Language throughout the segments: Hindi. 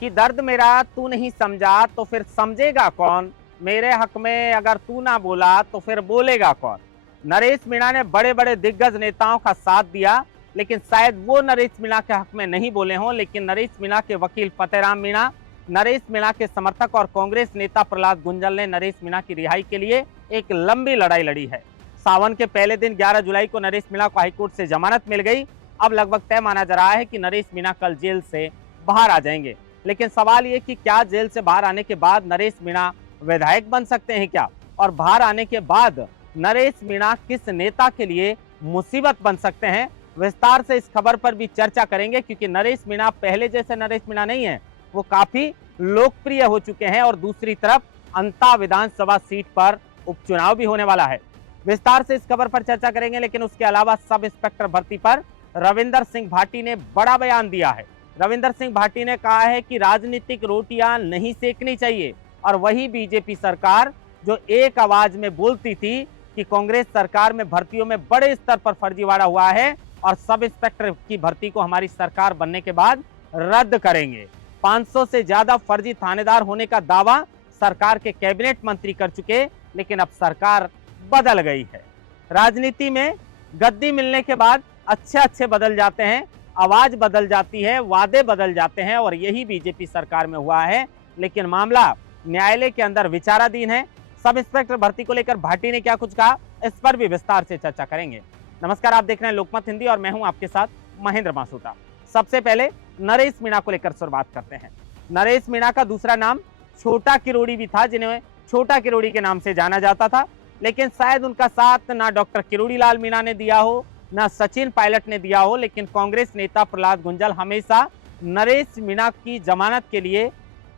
कि दर्द मेरा तू नहीं समझा तो फिर समझेगा कौन, मेरे हक में अगर तू ना बोला तो फिर बोलेगा कौन। नरेश मीणा ने बड़े बड़े दिग्गज नेताओं का साथ दिया, लेकिन शायद वो नरेश मीणा के हक में नहीं बोले हों, लेकिन नरेश मीणा के वकील फतेहराम मीणा, नरेश मीणा के समर्थक और कांग्रेस नेता प्रहलाद गुंजल ने नरेश मीणा की रिहाई के लिए एक लंबी लड़ाई लड़ी है। सावन के पहले दिन 11 जुलाई को नरेश मीणा को हाईकोर्ट से जमानत मिल गई। अब लगभग तय माना जा रहा है कि नरेश मीणा कल जेल से बाहर आ जाएंगे, लेकिन सवाल ये कि क्या जेल से बाहर आने के बाद नरेश मीणा विधायक बन सकते हैं क्या, और बाहर आने के बाद नरेश मीणा किस नेता के लिए मुसीबत बन सकते हैं। विस्तार से इस खबर पर भी चर्चा करेंगे, क्योंकि नरेश मीणा पहले जैसे नरेश मीणा नहीं है, वो काफी लोकप्रिय हो चुके हैं और दूसरी तरफ अंता विधानसभा सीट पर उपचुनाव भी होने वाला है। विस्तार से इस खबर पर चर्चा करेंगे, लेकिन उसके अलावा सब इंस्पेक्टर भर्ती पर रविंदर सिंह भाटी ने बड़ा बयान दिया है। रविंदर सिंह भाटी ने कहा है कि राजनीतिक रोटियां नहीं सेकनी चाहिए, और वही बीजेपी सरकार जो एक आवाज में बोलती थी कि कांग्रेस सरकार में भर्तियों में बड़े स्तर पर फर्जीवाड़ा हुआ है और सब इंस्पेक्टर की भर्ती को हमारी सरकार बनने के बाद रद्द करेंगे। 500 से ज्यादा फर्जी थानेदार होने का दावा सरकार के कैबिनेट मंत्री कर चुके, लेकिन अब सरकार बदल गई है। राजनीति में गद्दी मिलने के बाद अच्छे बदल जाते हैं, आवाज बदल जाती है, वादे बदल जाते हैं, और यही बीजेपी सरकार में हुआ है। लेकिन मामला न्यायालय के अंदर विचाराधीन है। सब इंस्पेक्टर भर्ती को लेकर भाटी ने क्या कुछ कहा, इस पर भी विस्तार से चर्चा करेंगे। नमस्कार, आप देख रहे हैं लोकमत हिंदी और मैं हूं आपके साथ महेंद्र मासूटा। सबसे पहले नरेश मीणा को लेकर शुरुआत करते हैं। नरेश मीणा का दूसरा नाम छोटा किरोड़ी भी था, जिन्हें छोटा किरोड़ी के नाम से जाना जाता था, लेकिन शायद उनका साथ ना डॉक्टर किरोड़ी लाल मीणा ने दिया हो, ना सचिन पायलट ने दिया हो, लेकिन कांग्रेस नेता प्रहलाद गुंजल हमेशा नरेश मीणा की जमानत के लिए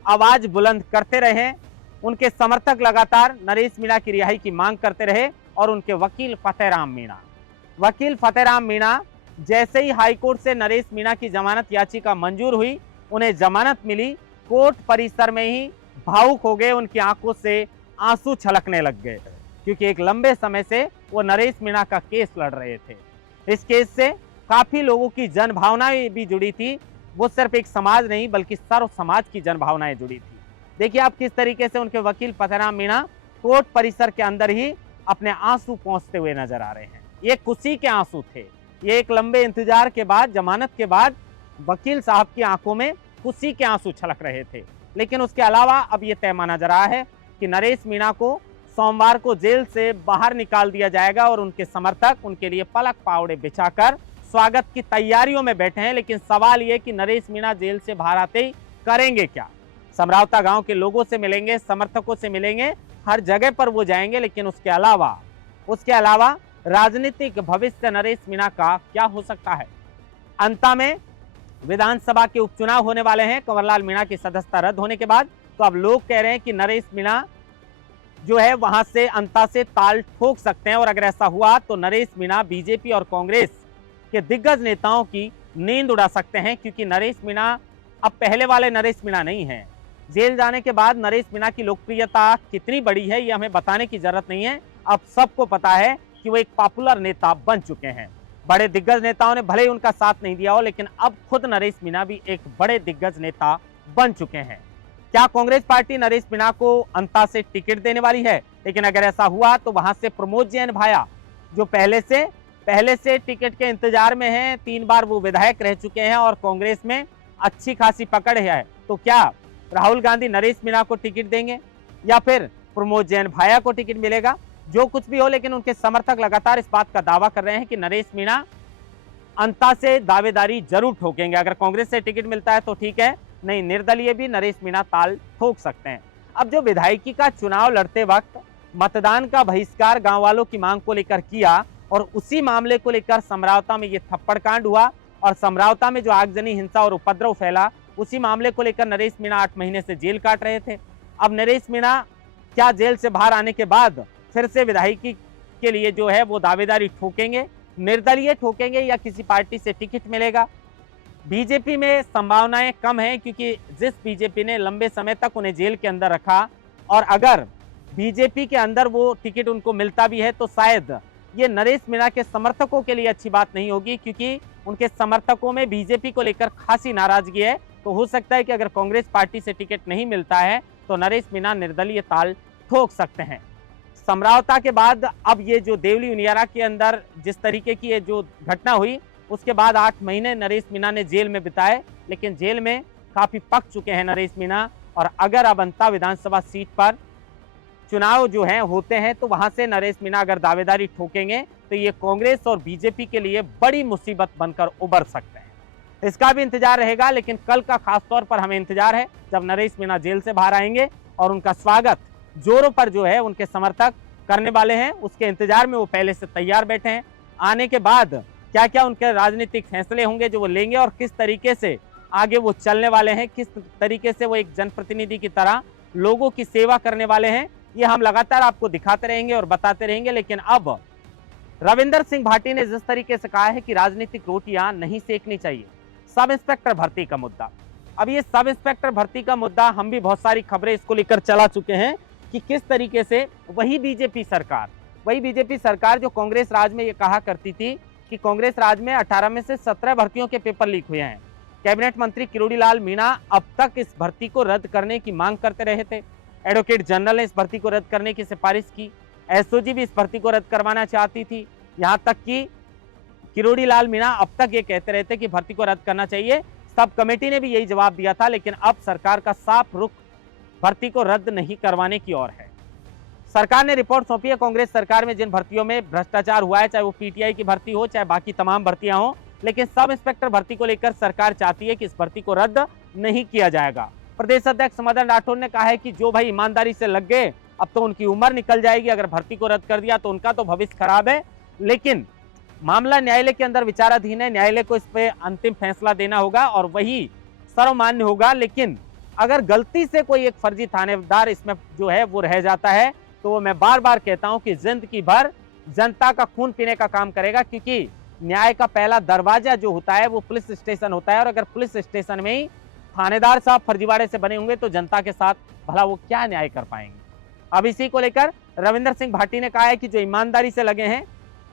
आवाज बुलंद करते रहे। उनके समर्थक लगातार नरेश मीणा की रिहाई की मांग करते रहे, और उनके वकील फतेहराम मीणा जैसे ही हाईकोर्ट से नरेश मीणा की जमानत याचिका मंजूर हुई, उन्हें जमानत मिली, कोर्ट परिसर में ही भावुक हो गए, उनकी आंखों से आंसू छलकने लग गए, क्योंकि एक लंबे समय से वो नरेश मीणा का केस लड़ रहे थे। इस केस से काफी लोगों की जनभावनाएं भी जुड़ी थी, वो सिर्फ एक समाज नहीं बल्कि सर्व समाज की जनभावनाएं जुड़ी थी। देखिए आप किस तरीके से उनके वकील फतेहराम मीणा कोर्ट परिसर के अंदर ही अपने आंसू पोंछते हुए नजर आ रहे हैं। ये खुशी के आंसू थे, ये एक लंबे इंतजार के बाद, जमानत के बाद वकील साहब की आंखों में खुशी के आंसू छलक रहे थे। लेकिन उसके अलावा अब ये तय माना जा रहा है कि नरेश मीणा को सोमवार को जेल से बाहर निकाल दिया जाएगा, और उनके समर्थक उनके लिए पलक पावड़े बिछाकर स्वागत की तैयारियों में बैठे हैं। लेकिन सवाल ये कि नरेश मीणा जेल से बाहर आते ही करेंगे क्या। समरावता गांव के लोगों से मिलेंगे, समर्थकों से मिलेंगे, हर जगह पर वो जाएंगे, लेकिन उसके अलावा राजनीतिक भविष्य नरेश मीणा का क्या हो सकता है। अंत में विधानसभा के उपचुनाव होने वाले हैं कंवरलाल मीणा की सदस्यता रद्द होने के बाद, तो अब लोग कह रहे हैं कि नरेश मीणा जो है वहां से अंता से ताल ठोक सकते हैं, और अगर ऐसा हुआ तो नरेश मीणा बीजेपी और कांग्रेस के दिग्गज नेताओं की नींद उड़ा सकते हैं, क्योंकि नरेश मीणा अब पहले वाले नरेश मीणा नहीं है। जेल जाने के बाद नरेश मीणा की लोकप्रियता कितनी बड़ी है ये हमें बताने की जरूरत नहीं है, अब सबको पता है कि वो एक पॉपुलर नेता बन चुके हैं। बड़े दिग्गज नेताओं ने भले ही उनका साथ नहीं दिया हो, लेकिन अब खुद नरेश मीणा भी एक बड़े दिग्गज नेता बन चुके हैं। क्या कांग्रेस पार्टी नरेश मीणा को अंता से टिकट देने वाली है? लेकिन अगर ऐसा हुआ तो वहां से प्रमोद जैन भाया, जो पहले से टिकट के इंतजार में हैं, 3 बार वो विधायक रह चुके हैं और कांग्रेस में अच्छी खासी पकड़ है, तो क्या राहुल गांधी नरेश मीणा को टिकट देंगे या फिर प्रमोद जैन भाया को टिकट मिलेगा? जो कुछ भी हो, लेकिन उनके समर्थक लगातार इस बात का दावा कर रहे हैं कि नरेश मीणा अंता से दावेदारी जरूर ठोकेंगे। अगर कांग्रेस से टिकट मिलता है तो ठीक है, नहीं निर्दलीय भी नरेश मीणा ताल ठोक सकते हैं। अब जो विधायकी का चुनाव लड़ते वक्त मतदान का बहिष्कार गांव वालों की मांग को लेकर किया, और उसी मामले को लेकर समरावता में ये थप्पड़ कांड हुआ, और समरावता में जो आगजनी हिंसा और उपद्रव फैला, उसी मामले को लेकर नरेश मीणा 8 महीने से जेल काट रहे थे। अब नरेश मीणा क्या जेल से बाहर आने के बाद फिर से विधायकी के लिए जो है वो दावेदारी ठोकेंगे, निर्दलीय ठोकेंगे, या किसी पार्टी से टिकट मिलेगा? बीजेपी में संभावनाएं कम हैं, क्योंकि जिस बीजेपी ने लंबे समय तक उन्हें जेल के अंदर रखा, और अगर बीजेपी के अंदर वो टिकट उनको मिलता भी है तो शायद ये नरेश मीणा के समर्थकों के लिए अच्छी बात नहीं होगी, क्योंकि उनके समर्थकों में बीजेपी को लेकर खासी नाराजगी है। तो हो सकता है कि अगर कांग्रेस पार्टी से टिकट नहीं मिलता है तो नरेश मीणा निर्दलीय ताल ठोक सकते हैं। समझौता के बाद अब ये जो देवली उनियारा के अंदर जिस तरीके की ये जो घटना हुई, उसके बाद 8 महीने नरेश मीणा ने जेल में बिताए, लेकिन जेल में काफी पक चुके हैं नरेश मीणा। और अगर अब अंता विधानसभा सीट पर चुनाव जो है होते हैं तो वहां से नरेश मीणा अगर दावेदारी ठोकेंगे तो ये कांग्रेस और बीजेपी के लिए बड़ी मुसीबत बनकर उभर सकते हैं। इसका भी इंतजार रहेगा, लेकिन कल का खास तौर पर हमें इंतजार है जब नरेश मीणा जेल से बाहर आएंगे और उनका स्वागत जोरों पर जो है उनके समर्थक करने वाले हैं। उसके इंतजार में वो पहले से तैयार बैठे हैं। आने के बाद क्या क्या उनके राजनीतिक फैसले होंगे जो वो लेंगे और किस तरीके से आगे वो चलने वाले हैं, किस तरीके से वो एक जनप्रतिनिधि की तरह लोगों की सेवा करने वाले हैं, ये हम लगातार आपको दिखाते रहेंगे और बताते रहेंगे। लेकिन अब रविंदर सिंह भाटी ने जिस तरीके से कहा है कि राजनीतिक रोटियां नहीं सेकनी चाहिए, सब इंस्पेक्टर भर्ती का मुद्दा, अब ये सब इंस्पेक्टर भर्ती का मुद्दा हम भी बहुत सारी खबरें इसको लेकर चला चुके हैं कि किस तरीके से वही बीजेपी सरकार जो कांग्रेस राज में ये कहा करती थी कि कांग्रेस राज में 18 में से 17 भर्तियों के पेपर लीक हुए हैं। कैबिनेट मंत्री किरोड़ी लाल मीणा अब तक इस भर्ती को रद्द करने की मांग करते रहे थे। एडवोकेट जनरल ने इस भर्ती को रद्द करने की सिफारिश की। एसओजी भी इस भर्ती को रद्द करवाना चाहती थी। यहां तक कि किरोड़ी लाल मीणा अब तक ये कहते रहते कि भर्ती को रद्द करना चाहिए। सब कमेटी ने भी यही जवाब दिया था, लेकिन अब सरकार का साफ रुख भर्ती को रद्द नहीं करवाने की ओर है। सरकार ने रिपोर्ट सौंपी है कांग्रेस सरकार में जिन भर्तियों में भ्रष्टाचार हुआ है, चाहे वो पीटीआई की भर्ती हो चाहे बाकी तमाम भर्तियां हो, लेकिन सब इंस्पेक्टर भर्ती को लेकर सरकार चाहती है कि इस भर्ती को रद्द नहीं किया जाएगा। प्रदेश अध्यक्ष मदन राठौर ने कहा है कि जो भाई ईमानदारी से लग गए अब तो उनकी उम्र निकल जाएगी, अगर भर्ती को रद्द कर दिया तो उनका तो भविष्य खराब है। लेकिन मामला न्यायालय के अंदर विचाराधीन है, न्यायालय को इस पे अंतिम फैसला देना होगा और वही सर्वमान्य होगा। लेकिन अगर गलती से कोई एक फर्जी थानेदार इसमें जो है वो रह जाता है तो मैं बार बार कहता हूं कि जिंदगी भर जनता का खून पीने का काम करेगा, क्योंकि न्याय का पहला दरवाजा जो होता है वो पुलिस स्टेशन होता है। और अगर पुलिस स्टेशन में ही थानेदार साहब फर्जीवाड़े से बने होंगे तो जनता के साथ भला वो क्या न्याय कर पाएंगे। अब इसी को लेकर रविंदर सिंह भाटी ने कहा है कि जो ईमानदारी से लगे हैं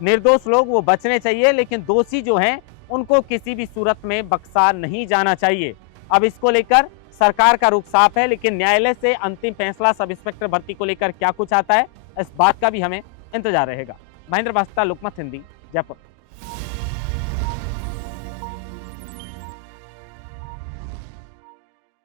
निर्दोष लोग वो बचने चाहिए, लेकिन दोषी जो हैं उनको किसी भी सूरत में बख्शा नहीं जाना चाहिए। अब इसको लेकर सरकार का रुख साफ है, लेकिन न्यायालय से अंतिम फैसला सब इंस्पेक्टर भर्ती को लेकर क्या कुछ आता है, इस बात का भी हमें इंतजार रहेगा। महेंद्र बास्ता, लोकमत हिंदी, जयपुर।